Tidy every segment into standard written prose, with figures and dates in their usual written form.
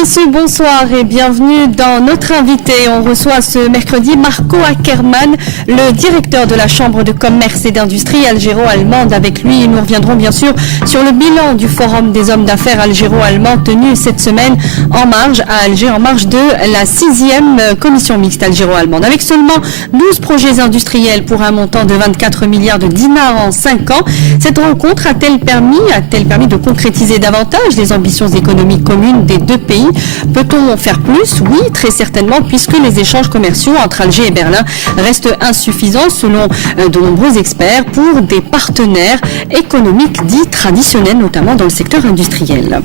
messieurs, bonsoir et bienvenue dans notre invité. On reçoit ce mercredi Marco Ackermann, le directeur de la Chambre de commerce et d'industrie algéro-allemande. Avec lui, nous reviendrons bien sûr sur le bilan du Forum des hommes d'affaires algéro-allemands tenu cette semaine en marge à Alger, en marge de la 6e commission mixte algéro-allemande. Avec seulement 12 projets industriels pour un montant de 24 milliards de dinars en 5 ans, cette rencontre a-t-elle permis de concrétiser davantage les ambitions économiques communes des deux pays? Peut-on faire plus? Oui, très certainement, puisque les échanges commerciaux entre Alger et Berlin restent insuffisants selon de nombreux experts pour des partenaires économiques dits traditionnels, notamment dans le secteur industriel.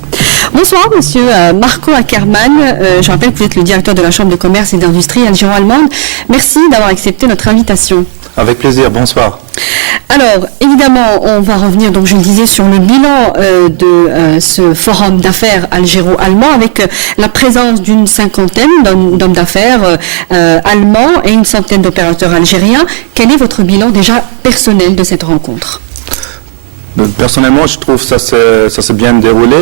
Bonsoir, monsieur Marco Ackermann. Je rappelle que vous êtes le directeur de la Chambre de commerce et d'industrie algéro-allemande. Merci d'avoir accepté notre invitation. Avec plaisir, bonsoir. Alors, évidemment, on va revenir, donc je le disais, sur le bilan de ce forum d'affaires algéro-allemand avec la présence d'une cinquantaine d'hommes d'affaires allemands et une centaine d'opérateurs algériens. Quel est votre bilan déjà personnel de cette rencontre ? Personnellement, je trouve que ça s'est bien déroulé.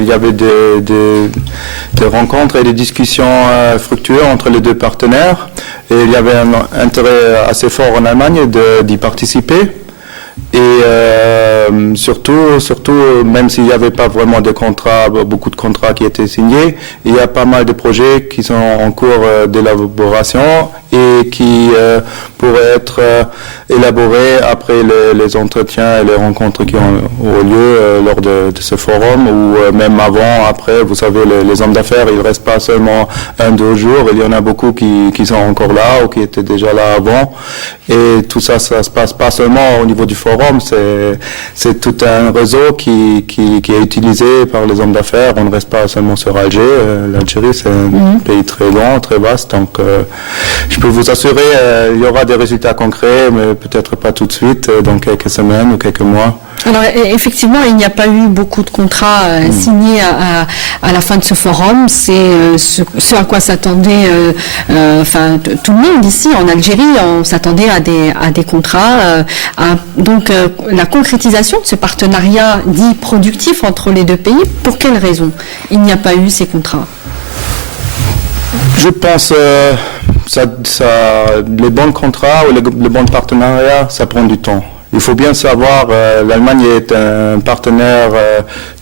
Il y avait des rencontres et des discussions fructueuses entre les deux partenaires. Et il y avait un intérêt assez fort en Allemagne d'y participer. Et surtout, même s'il n'y avait pas vraiment de contrats, beaucoup de contrats qui étaient signés, il y a pas mal de projets qui sont en cours d'élaboration et qui pourraient être élaborés après les entretiens et les rencontres qui ont lieu lors de ce forum, ou même avant, après. Vous savez, les hommes d'affaires, ils ne restent pas seulement 1-2 jours, il y en a beaucoup qui sont encore là ou qui étaient déjà là avant. Et tout ça, ça se passe pas seulement au niveau du forum, c'est tout un réseau qui est utilisé par les hommes d'affaires. On ne reste pas seulement sur Alger. L'Algérie, c'est un pays très grand, très vaste. Donc, je peux vous assurer, il y aura des résultats concrets, mais peut-être pas tout de suite, dans quelques semaines ou quelques mois. Alors, effectivement, il n'y a pas eu beaucoup de contrats signés à la fin de ce forum. C'est ce à quoi s'attendait tout le monde ici en Algérie. On s'attendait à des contrats. Donc, la concrétisation de ce partenariat dit productif entre les deux pays, pour quelles raisons il n'y a pas eu ces contrats? Je pense les bons contrats ou les bons partenariats, ça prend du temps. Il faut bien savoir, l'Allemagne est un partenaire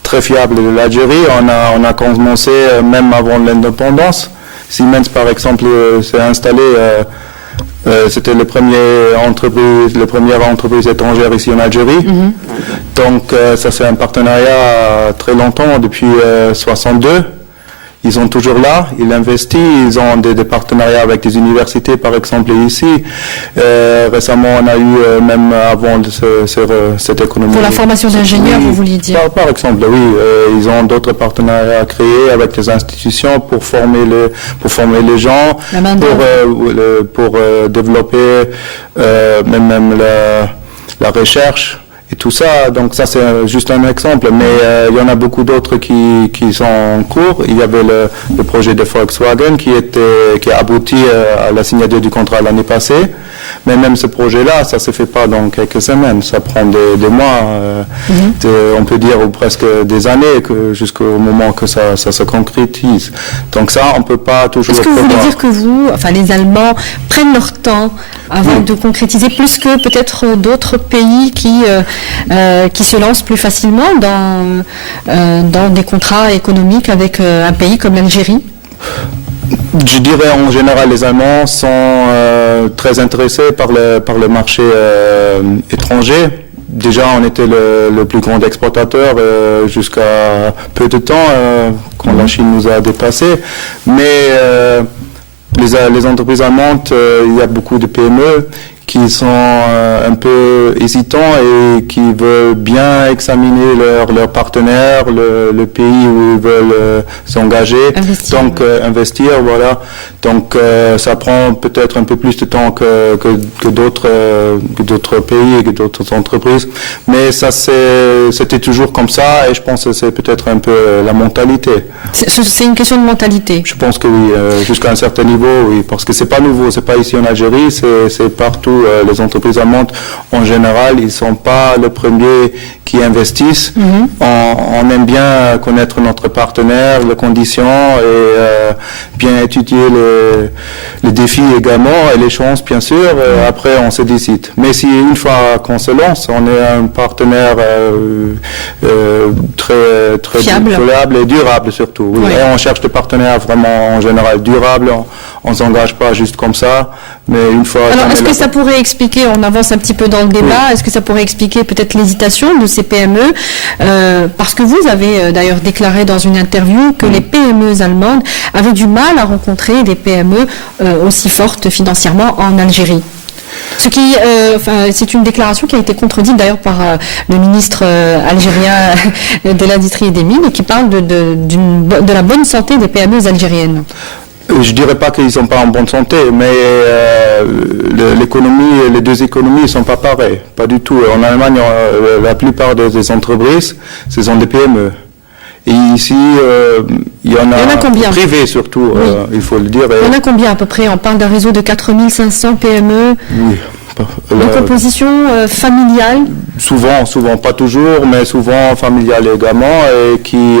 très fiable de l'Algérie. On a commencé même avant l'indépendance. Siemens, par exemple, s'est installé. C'était la première entreprise étrangère ici en Algérie. Donc, ça c'est un partenariat très longtemps, depuis 62. Ils sont toujours là, ils investissent, ils ont des partenariats avec des universités, par exemple, ici. Récemment, on a eu, même avant cette économie... Pour la formation d'ingénieurs, vous vouliez dire? Par exemple, oui. Ils ont d'autres partenariats créés avec des institutions pour former les gens, pour développer même la recherche. Et tout ça, donc ça c'est juste un exemple, mais il y en a beaucoup d'autres qui sont en cours. Il y avait le projet de Volkswagen qui a abouti à la signature du contrat l'année passée, mais même ce projet-là, ça se fait pas dans quelques semaines, ça prend des mois, on peut dire, ou presque des années, jusqu'au moment que ça se concrétise. Donc ça, on peut pas toujours... Est-ce que vous voulez dire que les Allemands prennent leur temps avant de concrétiser, plus que peut-être d'autres pays qui se lancent plus facilement dans des contrats économiques avec un pays comme l'Algérie? Je dirais en général, les Allemands sont très intéressés par le marché étranger. Déjà, on était le plus grand exportateur jusqu'à peu de temps, quand la Chine nous a dépassés. Mais les entreprises allemandes, il y a beaucoup de PME qui sont un peu hésitants et qui veulent bien examiner leurs partenaires, le pays où ils veulent s'engager, investir, voilà. Donc ça prend peut-être un peu plus de temps que d'autres pays et que d'autres entreprises, mais ça c'était toujours comme ça, et je pense que c'est peut-être un peu la mentalité. C'est une question de mentalité. Je pense que oui, jusqu'à un certain niveau, oui, parce que c'est pas nouveau, c'est pas ici en Algérie, c'est partout les entreprises allemandes en général, ils sont pas les premiers qui investissent. On aime bien connaître notre partenaire, les conditions et bien étudier les défis également et les chances bien sûr. Après on se décide. Mais si une fois qu'on se lance, on est un partenaire très fiable et durable surtout. Oui. Et on cherche des partenaires vraiment en général durables. On ne s'engage pas juste comme ça, mais une fois... Alors, est-ce que ça pourrait expliquer, on avance un petit peu dans le débat, est-ce que ça pourrait expliquer peut-être l'hésitation de ces PME parce que vous avez d'ailleurs déclaré dans une interview que les PME allemandes avaient du mal à rencontrer des PME aussi fortes financièrement en Algérie. Ce qui, c'est une déclaration qui a été contredite d'ailleurs par le ministre algérien de l'Industrie et des Mines et qui parle de la bonne santé des PME algériennes. Je dirais pas qu'ils sont pas en bonne santé, mais l'économie, les deux économies ne sont pas pareilles, pas du tout. En Allemagne, la plupart des entreprises, ce sont des PME. Et ici, il y en a combien privées surtout, il faut le dire. Il y en a combien à peu près? On parle d'un réseau de 4500 PME. Oui. De composition familiale? Souvent, pas toujours, mais souvent familiale également, et qui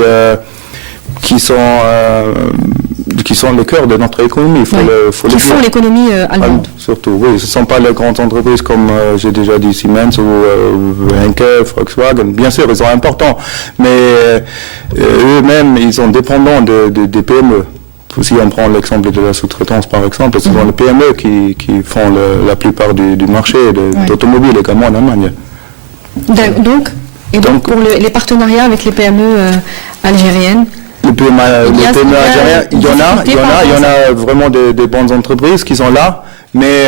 sont le cœur de notre économie. Qui font l'économie allemande. Surtout, oui. Ce ne sont pas les grandes entreprises comme j'ai déjà dit Siemens ou Henkel, Volkswagen. Bien sûr, ils sont importants, mais eux-mêmes, ils sont dépendants des PME. Si on prend l'exemple de la sous-traitance, par exemple, ce sont les PME qui font la plupart du marché d'automobile également en Allemagne. Donc pour les partenariats avec les PME algériennes, les PME algériens, il y en a vraiment des bonnes entreprises qui sont là, mais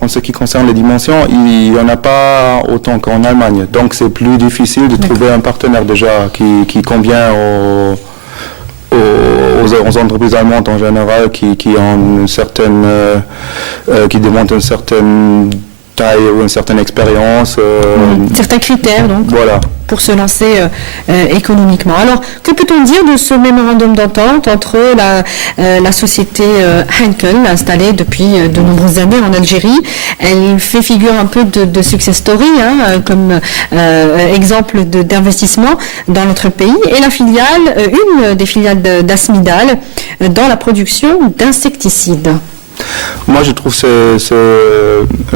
en ce qui concerne les dimensions, il n'y en a pas autant qu'en Allemagne. Donc c'est plus difficile de trouver un partenaire déjà qui convient aux entreprises allemandes en général, qui ont une certaine, qui démontrent une certaine taille ou une certaine expérience. Certains critères, donc, voilà, pour se lancer économiquement. Alors, que peut-on dire de ce mémorandum d'entente entre la société Henkel, installée depuis de nombreuses années en Algérie? Elle fait figure un peu de success story, comme exemple d'investissement dans notre pays, et la filiale, une des filiales d'Asmidal, dans la production d'insecticides. Moi, je trouve que c'est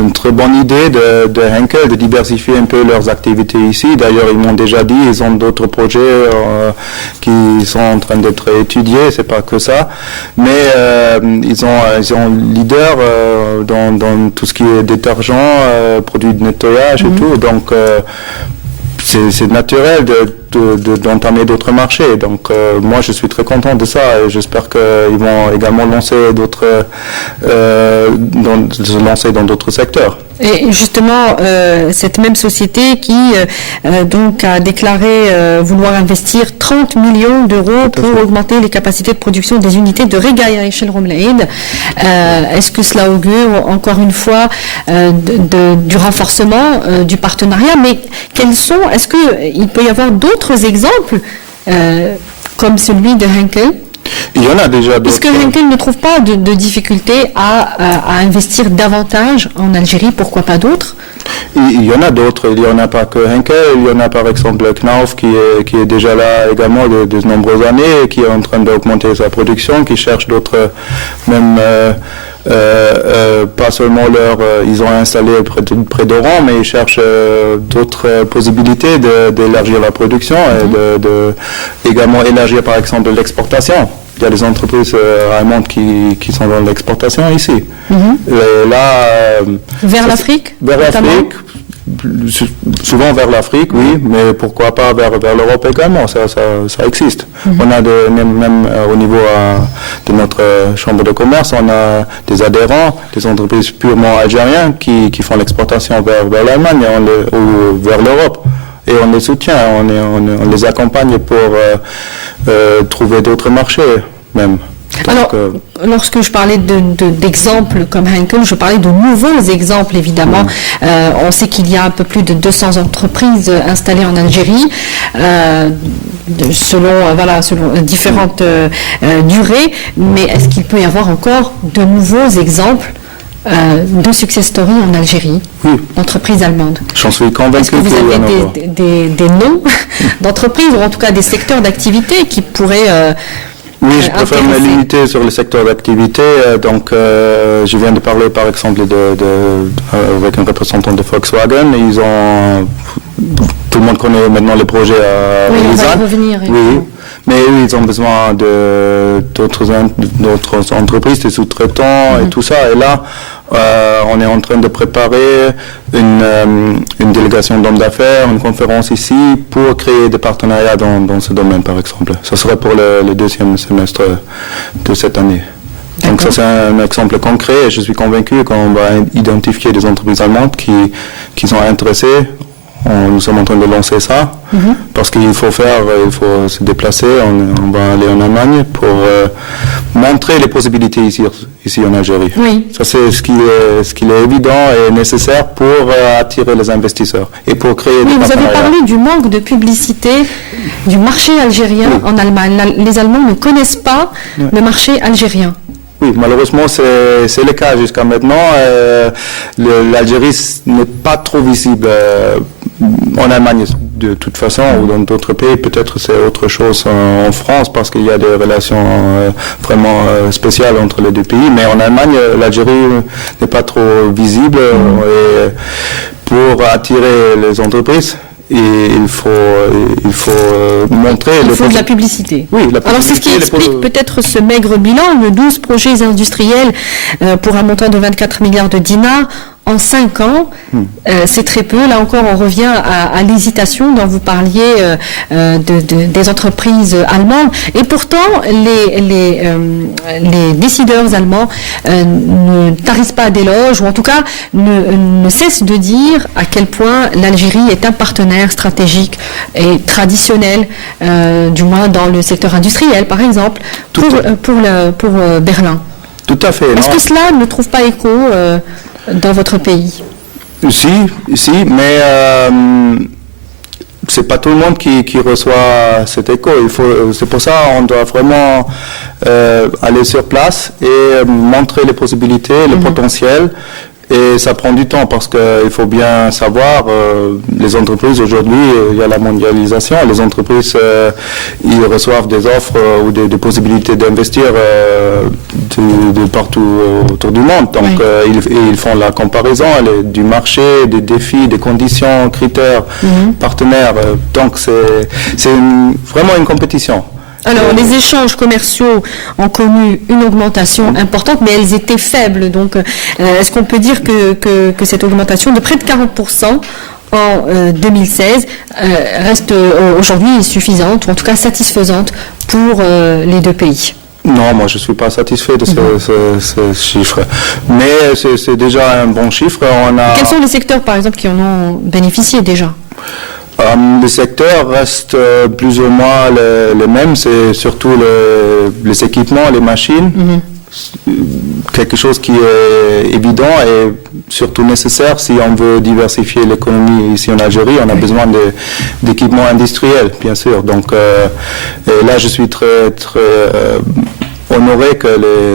une très bonne idée de Henkel de diversifier un peu leurs activités ici. D'ailleurs, ils m'ont déjà dit, ils ont d'autres projets qui sont en train d'être étudiés, c'est pas que ça. Mais ils sont leaders dans tout ce qui est détergent, produits de nettoyage et tout. Donc, c'est naturel d'entamer d'autres marchés. Donc moi je suis très content de ça et j'espère qu'ils vont également se lancer dans d'autres secteurs. Et justement, cette même société qui donc a déclaré vouloir investir 30 millions d'euros pour augmenter les capacités de production des unités de Regaia Schelromleid. Est-ce que cela augure encore une fois du renforcement du partenariat? Mais est-ce qu'il peut y avoir d'autres exemples comme celui de Henkel? Il y en a déjà d'autres. Est-ce que Henkel ne trouve pas de difficulté à investir davantage en Algérie? Pourquoi pas d'autres? Il y en a d'autres. Il n'y en a pas que Henkel. Il y en a par exemple Knauf qui est déjà là également de nombreuses années et qui est en train d'augmenter sa production, qui cherche d'autres, même pas seulement ils ont installé près d'Oran, mais ils cherchent d'autres possibilités d'élargir la production et également élargir par exemple l'exportation. Il y a des entreprises allemandes qui sont dans l'exportation ici. Et là, vers l'Afrique? Vers l'Afrique, souvent vers l'Afrique, oui, mais pourquoi pas vers l'Europe également, ça existe. On a même au niveau de notre chambre de commerce, on a des adhérents, des entreprises purement algériennes qui font l'exportation vers l'Allemagne ou vers l'Europe. Et on les soutient, on les accompagne pour trouver d'autres marchés même. Donc, alors, lorsque je parlais d'exemples comme Henkel, je parlais de nouveaux exemples, évidemment. On sait qu'il y a un peu plus de 200 entreprises installées en Algérie, selon différentes durées. Mais est-ce qu'il peut y avoir encore de nouveaux exemples de success story en Algérie, entreprises allemandes. J'en suis convaincu. Est-ce que vous avez des noms d'entreprises, ou en tout cas des secteurs d'activité qui pourraient... Oui, je préfère me limiter sur le secteur d'activité. Donc, je viens de parler, par exemple, avec un représentant de Volkswagen. Ils ont... Tout le monde connaît maintenant les projets à Oui, on va y Lausanne. revenir. Oui, mais eux, ils ont besoin d'autres entreprises, des sous-traitants et tout ça. Et là, on est en train de préparer une délégation d'hommes d'affaires, une conférence ici pour créer des partenariats dans ce domaine, par exemple. Ça serait pour le deuxième semestre de cette année. Donc ça, c'est un exemple concret et je suis convaincu qu'on va identifier des entreprises allemandes qui sont intéressées. Nous sommes en train de lancer ça parce qu'il faut se déplacer. On va aller en Allemagne pour montrer les possibilités ici en Algérie. Oui. Ça, c'est ce qui est évident et nécessaire pour attirer les investisseurs et pour créer des partenariats. Vous avez parlé du manque de publicité du marché algérien en Allemagne. Les Allemands ne connaissent pas le marché algérien. Oui, malheureusement, c'est le cas jusqu'à maintenant. L'Algérie n'est pas trop visible en Allemagne de toute façon, ou dans d'autres pays. Peut-être c'est autre chose en France parce qu'il y a des relations vraiment spéciales entre les deux pays. Mais en Allemagne, l'Algérie n'est pas trop visible. Et pour attirer les entreprises, et il faut montrer... Il faut de la publicité. Oui, la publicité. Alors c'est ce qui explique peut-être ce maigre bilan de 12 projets industriels pour un montant de 24 milliards de dinars en 5 ans. C'est très peu. Là encore, on revient à l'hésitation dont vous parliez des entreprises allemandes. Et pourtant, les décideurs allemands ne tarissent pas d'éloges, ou en tout cas ne cessent de dire à quel point l'Algérie est un partenaire stratégique et traditionnel, du moins dans le secteur industriel, par exemple, pour Berlin. Tout à fait. Est-ce que cela ne trouve pas écho dans votre pays? Si, mais c'est pas tout le monde qui reçoit cet écho. C'est pour ça qu'on doit vraiment aller sur place et montrer les possibilités, le potentiel. Et ça prend du temps parce qu'il faut bien savoir, les entreprises aujourd'hui, il y a la mondialisation, les entreprises, ils reçoivent des offres ou des possibilités d'investir de partout autour du monde. Donc ils font la comparaison du marché, des défis, des conditions, critères, partenaires. Donc c'est vraiment une compétition. Alors, les échanges commerciaux ont connu une augmentation importante, mais elles étaient faibles. Donc, est-ce qu'on peut dire que cette augmentation de près de 40% en 2016 reste aujourd'hui suffisante, ou en tout cas satisfaisante pour les deux pays? Non, moi je ne suis pas satisfait de ce chiffre. Mais c'est déjà un bon chiffre. Quels sont les secteurs, par exemple, qui en ont bénéficié déjà? Le secteur reste plus ou moins le même, c'est surtout les équipements, les machines. Quelque chose qui est évident et surtout nécessaire si on veut diversifier l'économie ici en Algérie. On a besoin d'équipements industriels, bien sûr. Donc et là, je suis très honoré que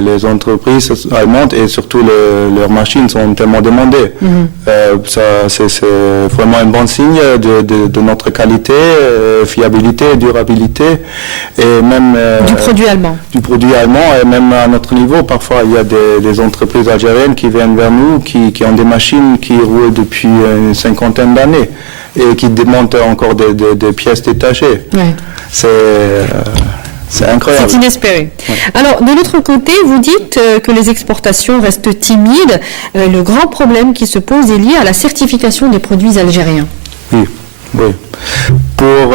les entreprises allemandes et surtout leurs machines sont tellement demandées. C'est vraiment un bon signe de notre qualité, fiabilité, durabilité et même du produit allemand. Du produit allemand et même à notre niveau, parfois il y a des entreprises algériennes qui viennent vers nous, qui ont des machines qui roulent depuis une cinquantaine d'années et qui demandent encore des pièces détachées. C'est incroyable. C'est inespéré. Ouais. Alors, de l'autre côté, vous dites que les exportations restent timides. Le grand problème qui se pose est lié à la certification des produits algériens. Oui. Pour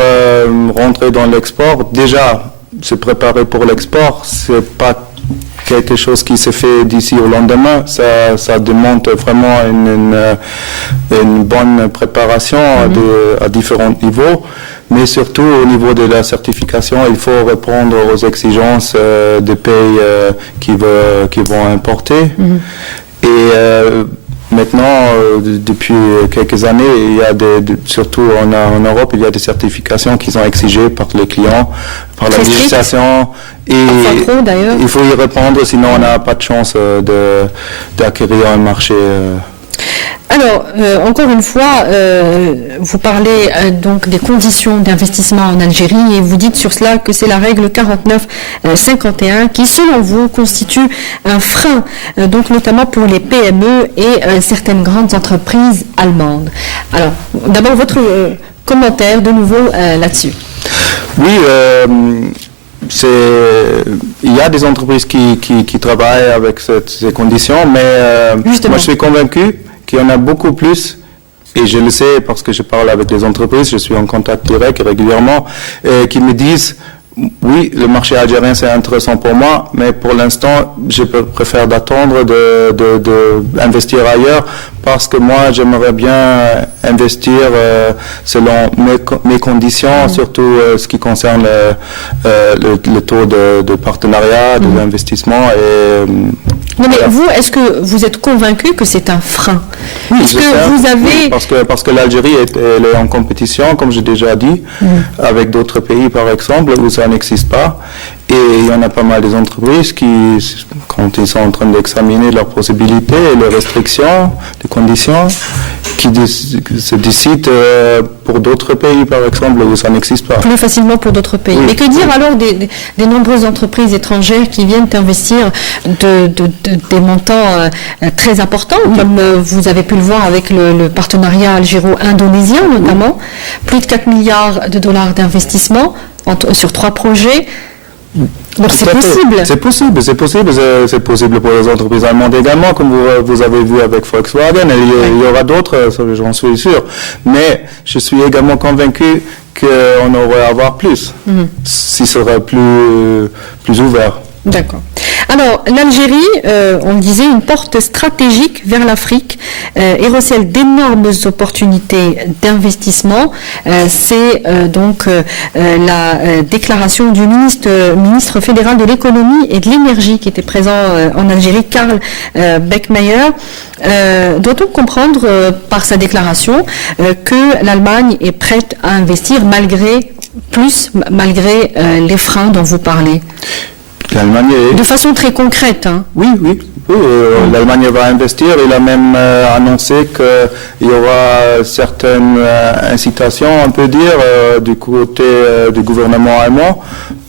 rentrer dans l'export, déjà, se préparer pour l'export, c'est pas quelque chose qui se fait d'ici au lendemain. Ça demande vraiment une bonne préparation à différents niveaux. Mais surtout au niveau de la certification, il faut répondre aux exigences des pays qui vont importer. Et maintenant, depuis quelques années, il y a surtout en Europe, il y a des certifications qui sont exigées par les clients, par la législation. Et il faut y répondre, sinon on n'a pas de chance d'acquérir un marché. Alors, encore une fois, vous parlez donc des conditions d'investissement en Algérie et vous dites sur cela que c'est la règle 49-51 qui, selon vous, constitue un frein, donc notamment pour les PME et certaines grandes entreprises allemandes. Alors, d'abord, votre commentaire de nouveau là-dessus. Oui, il y a des entreprises qui travaillent avec ces conditions, mais moi je suis convaincu qu'il y en a beaucoup plus, et je le sais parce que je parle avec des entreprises, je suis en contact direct régulièrement, qui me disent oui, le marché algérien c'est intéressant pour moi, mais pour l'instant je préfère d'attendre d'investir ailleurs, parce que moi j'aimerais bien investir selon mes conditions, surtout ce qui concerne le taux de partenariat, de l'investissement. Non, mais vous, est-ce que vous êtes convaincu que c'est un frein? Oui, oui, parce que l'Algérie elle est en compétition, comme j'ai déjà dit, avec d'autres pays par exemple, où ça n'existe pas. Et il y en a pas mal des entreprises qui, quand ils sont en train d'examiner leurs possibilités et leurs restrictions, les conditions, qui se décident pour d'autres pays, par exemple, où ça n'existe pas. Plus facilement pour d'autres pays. Oui. Mais que dire alors des nombreuses entreprises étrangères qui viennent investir des montants très importants, comme vous avez pu le voir avec le partenariat algéro-indonésien notamment, plus de 4 milliards de dollars d'investissement sur 3 projets. Donc c'est possible. C'est possible pour les entreprises allemandes également, comme vous avez vu avec Volkswagen, et il y aura d'autres, j'en suis sûr. Mais je suis également convaincu qu'on aurait avoir plus, si ce serait plus ouvert. D'accord. Alors, l'Algérie, on le disait, une porte stratégique vers l'Afrique et recèle d'énormes opportunités d'investissement. C'est donc la déclaration du ministre fédéral de l'économie et de l'énergie qui était présent en Algérie, Karl Beckmeyer. Doit-on comprendre par sa déclaration que l'Allemagne est prête à investir malgré les freins dont vous parlez? De façon très concrète. Hein. Oui, l'Allemagne va investir. Il a même annoncé qu'il y aura certaines incitations, on peut dire, du côté du gouvernement allemand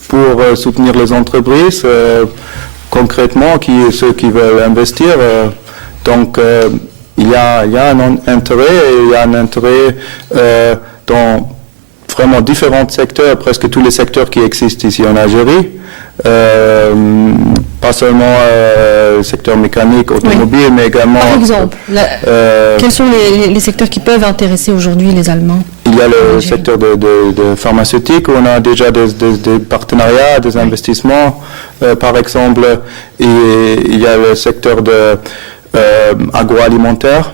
pour soutenir les entreprises, concrètement, ceux qui veulent investir. Donc, il y a un intérêt dans vraiment différents secteurs, presque tous les secteurs qui existent ici en Algérie. Pas seulement le secteur mécanique, automobile, mais également... Par exemple, quels sont les secteurs qui peuvent intéresser aujourd'hui les Allemands? Il y a le secteur de pharmaceutique, où on a déjà des partenariats, des investissements, par exemple, et il y a le secteur agroalimentaire,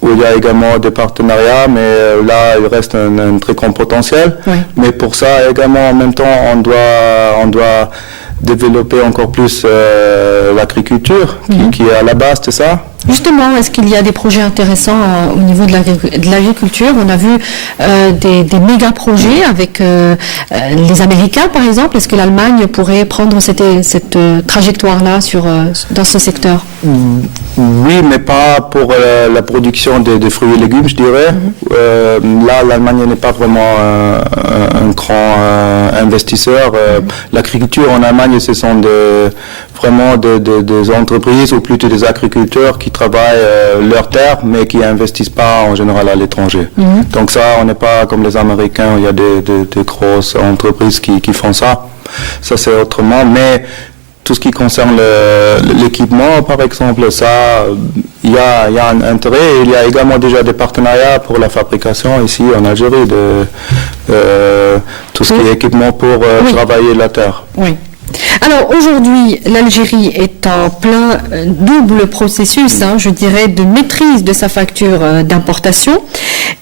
où il y a également des partenariats, mais là, il reste un très grand potentiel. Oui. Mais pour ça, également, en même temps, on doit développer encore plus l'agriculture, qui est à la base de ça. Justement, est-ce qu'il y a des projets intéressants au niveau de l'agriculture? On a vu des méga projets avec les Américains, par exemple. Est-ce que l'Allemagne pourrait prendre cette trajectoire-là dans ce secteur? Oui, mais pas pour la production de fruits et légumes, je dirais. Là, l'Allemagne n'est pas vraiment un grand investisseur. L'agriculture en Allemagne, ce sont vraiment des entreprises ou plutôt des agriculteurs qui travaillent leur terre mais qui investissent pas en général à l'étranger. Donc ça, on n'est pas comme les Américains, il y a des grosses entreprises qui font ça. Ça c'est autrement, mais tout ce qui concerne l'équipement par exemple, ça, il y a un intérêt. Il y a également déjà des partenariats pour la fabrication ici en Algérie de tout ce qui est équipement pour travailler la terre. Oui. Alors aujourd'hui, l'Algérie est en plein double processus, je dirais, de maîtrise de sa facture d'importation,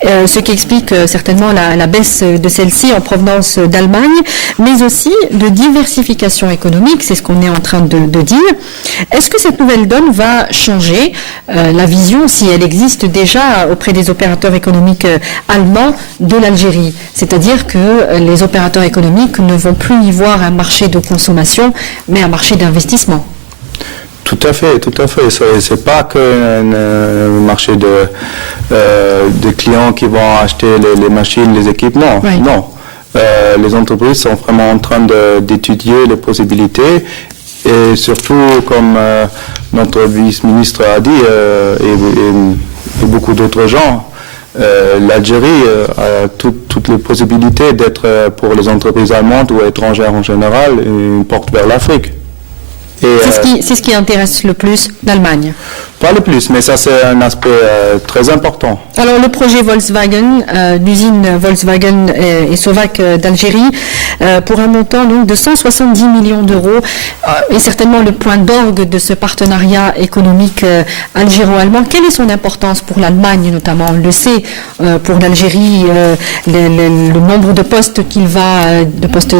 ce qui explique certainement la baisse de celle-ci en provenance d'Allemagne, mais aussi de diversification économique, c'est ce qu'on est en train de dire. Est-ce que cette nouvelle donne va changer la vision, si elle existe déjà auprès des opérateurs économiques allemands de l'Algérie? C'est-à-dire que les opérateurs économiques ne vont plus y voir un marché de consommation, mais un marché d'investissement. Tout à fait. C'est pas que un marché de clients qui vont acheter les machines, les équipements. Oui. Non. Les entreprises sont vraiment en train d'étudier les possibilités et surtout, comme notre vice-ministre a dit, et beaucoup d'autres gens, l'Algérie a toutes les possibilités d'être, pour les entreprises allemandes ou étrangères en général, une porte vers l'Afrique. C'est ce qui intéresse le plus l'Allemagne. Pas le plus, mais ça c'est un aspect très important. Alors le projet Volkswagen, l'usine Volkswagen et Sovac d'Algérie, pour un montant donc de 170 millions d'euros, est certainement le point d'orgue de ce partenariat économique algéro-allemand. Quelle est son importance pour l'Allemagne notamment? On le sait, pour l'Algérie, le nombre de postes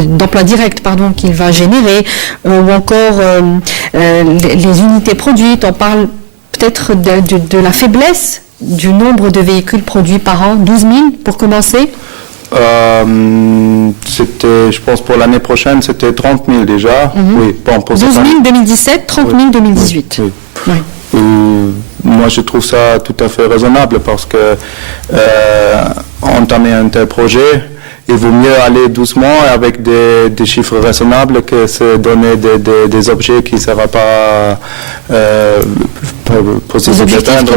d'emploi direct qu'il va générer, ou encore les unités produites. On parle peut-être de la faiblesse du nombre de véhicules produits par an, 12 000 pour commencer? C'était, je pense pour l'année prochaine, c'était 30 000 déjà. Oui, bon, pour 12 000 2017, 30 000 2018. Oui. Moi, je trouve ça tout à fait raisonnable parce que entamer un tel projet, il vaut mieux aller doucement avec des chiffres raisonnables que se donner des objets qui ne seront pas possibles d'atteindre.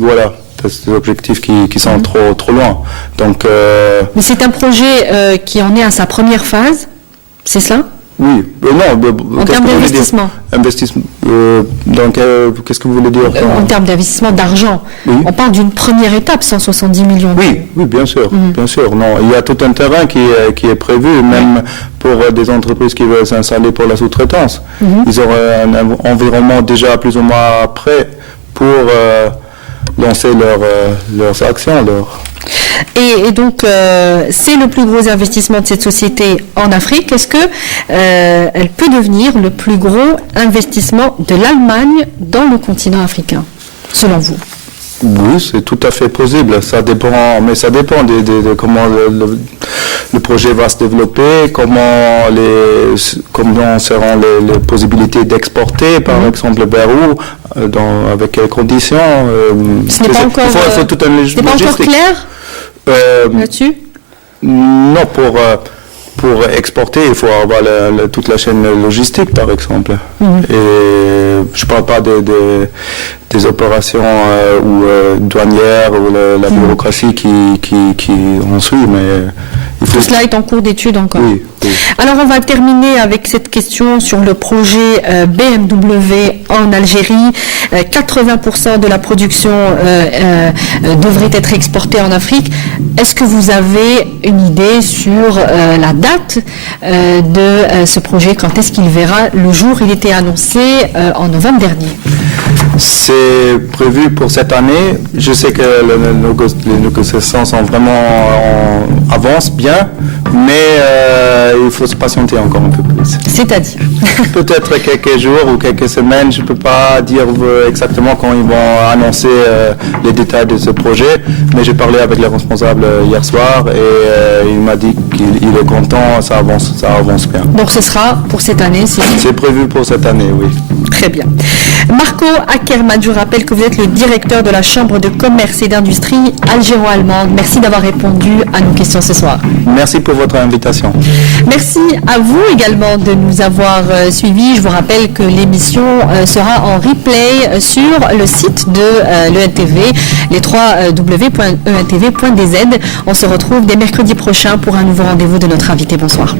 Voilà, des objectifs qui sont trop loin. Donc, mais c'est un projet qui en est à sa première phase, c'est cela? Oui, non. En termes d'investissement. Donc, qu'est-ce que vous voulez dire? En termes d'investissement d'argent. Oui. On parle d'une première étape, 170 millions d'euros. Oui, bien sûr, bien sûr. Non, il y a tout un terrain qui est prévu, même pour des entreprises qui veulent s'installer pour la sous-traitance. Ils auront un environnement déjà plus ou moins prêt pour lancer leurs actions. Et donc, c'est le plus gros investissement de cette société en Afrique. Est-ce que elle peut devenir le plus gros investissement de l'Allemagne dans le continent africain, selon vous? Oui, c'est tout à fait possible. Ça dépend, mais ça dépend de comment le projet va se développer, comment seront les possibilités d'exporter, par exemple, vers où, avec quelles conditions. Ce n'est pas encore, faut tout un ce n'est pas encore clair là-dessus? Non, pour exporter, il faut avoir toute la chaîne logistique, par exemple. Et je ne parle pas des opérations douanières ou la bureaucratie qui en suit, mais tout cela est en cours d'étude encore. Oui. Alors on va terminer avec cette question sur le projet BMW en Algérie. 80% de la production devrait être exportée en Afrique. Est-ce que vous avez une idée sur la date de ce projet? Quand est-ce qu'il verra le jour? Il était annoncé en novembre dernier. C'est prévu pour cette année. Je sais que les négociations sont vraiment avancent bien, mais il faut se patienter encore un peu plus. C'est-à-dire? Peut-être quelques jours ou quelques semaines. Je ne peux pas dire exactement quand ils vont annoncer les détails de ce projet, mais j'ai parlé avec le responsable hier soir et il m'a dit qu'il est content, ça avance bien. Donc ce sera pour cette année? C'est prévu pour cette année, oui. Très bien. Marco Ackermann, je rappelle que vous êtes le directeur de la Chambre de commerce et d'industrie algéro-allemande. Merci d'avoir répondu à nos questions ce soir. Merci pour votre invitation. Merci à vous également de nous avoir suivis. Je vous rappelle que l'émission sera en replay sur le site de l'ENTV, les www.entv.dz. On se retrouve dès mercredi prochain pour un nouveau rendez-vous de notre invité. Bonsoir.